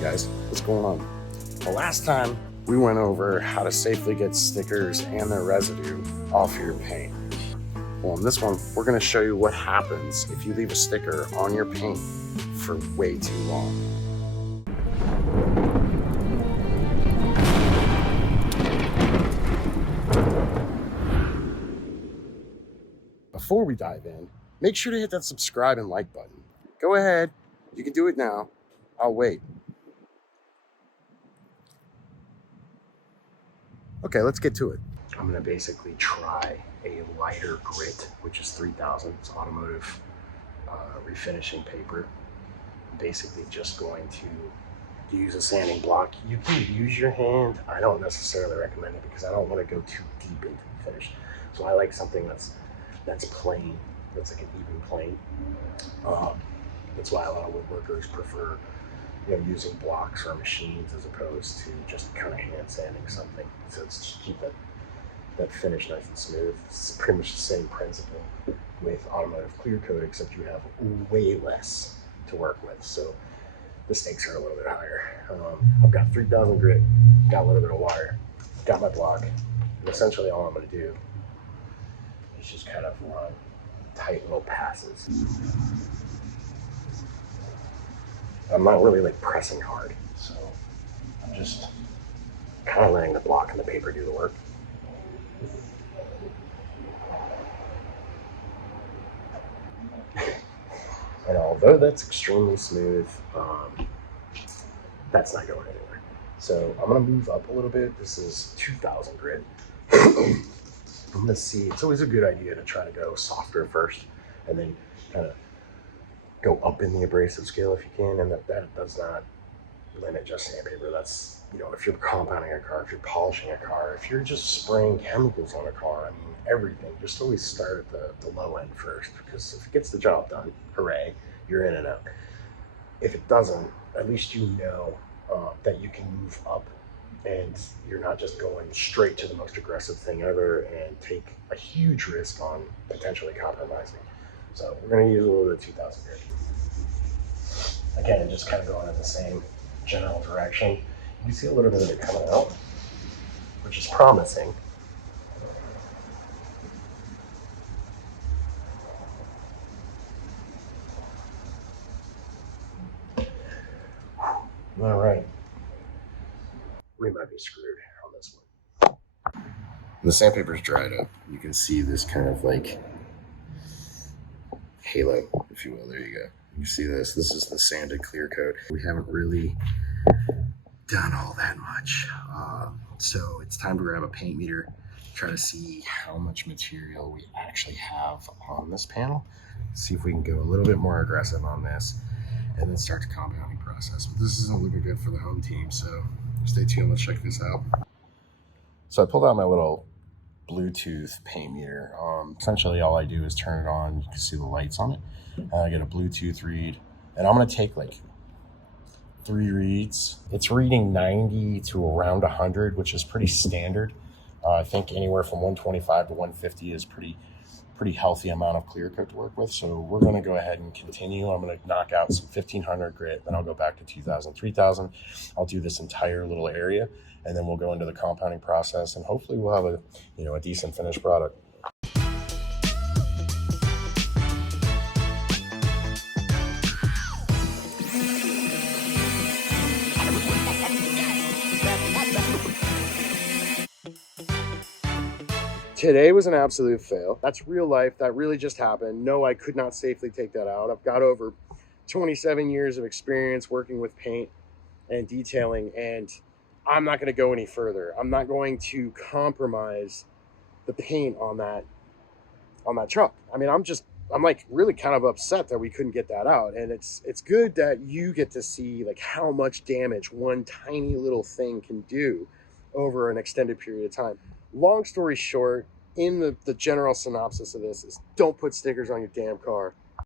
guys, what's going on? The last time we went over how to safely get stickers and their residue off your paint. Well, in this one, we're going to show you what happens if you leave a sticker on your paint for way too long. Before we dive in, make sure to hit that subscribe and like button. Go ahead, you can do it now. I'll wait. Okay, let's get to it. I'm gonna basically try a lighter grit, which is 3000. It's automotive refinishing paper. I'm basically just going to use a sanding block. You can use your hand. I don't necessarily recommend it because I don't want to go too deep into the finish. So I like something that's plain, that's like an even plane. That's why a lot of woodworkers prefer, using blocks or machines as opposed to just kind of hand sanding something. So it's just keep that finish nice and smooth. It's pretty much the same principle with automotive clear coat, except you have way less to work with. So the stakes are a little bit higher. I've got 3000 grit, got a little bit of wire, got my block, and essentially all I'm going to do is just kind of run tight little passes. I'm not really like pressing hard, so I'm just kind of letting the block and the paper do the work. And although that's extremely smooth, that's not going anywhere. So I'm gonna move up a little bit. This is 2000 grit. I'm gonna see, it's always a good idea to try to go softer first and then kind of go up in the abrasive scale if you can, and that does not limit just sandpaper. That's, if you're compounding a car, if you're polishing a car, if you're just spraying chemicals on a car, I mean, everything. Just always start at the low end first, because if it gets the job done, hooray, you're in and out. If it doesn't, at least that you can move up and you're not just going straight to the most aggressive thing ever and take a huge risk on potentially compromising. So we're going to use a little bit of 2000 grit. Again, just kind of going in the same general direction. You can see a little bit of it coming out, which is promising. All right. We might be screwed on this one. The sandpaper's dried up. You can see this kind of like halo, if you will. There you go. You see this. This is the sanded clear coat. We haven't really done all that much. So it's time to grab a paint meter, try to see how much material we actually have on this panel. See if we can go a little bit more aggressive on this and then start the compounding process. But this isn't looking good for the home team, so stay tuned. Let's check this out. So I pulled out my little Bluetooth paint meter. Essentially all I do is turn it on. You can see the lights on it. I get a Bluetooth read, and I'm going to take like 3 reads. It's reading 90 to around 100, which is pretty standard. I think anywhere from 125 to 150 is pretty healthy amount of clear coat to work with. So we're going to go ahead and continue. I'm going to knock out some 1500 grit, then I'll go back to 2000, 3000. I'll do this entire little area, and then we'll go into the compounding process, and hopefully we'll have a decent finished product. Today was an absolute fail. That's real life. That really just happened. No, I could not safely take that out. I've got over 27 years of experience working with paint and detailing, and I'm not going to go any further. I'm not going to compromise the paint on that truck. I mean, I'm like really kind of upset that we couldn't get that out. And it's good that you get to see like how much damage one tiny little thing can do over an extended period of time. Long story short, in the general synopsis of this is, don't put stickers on your damn car.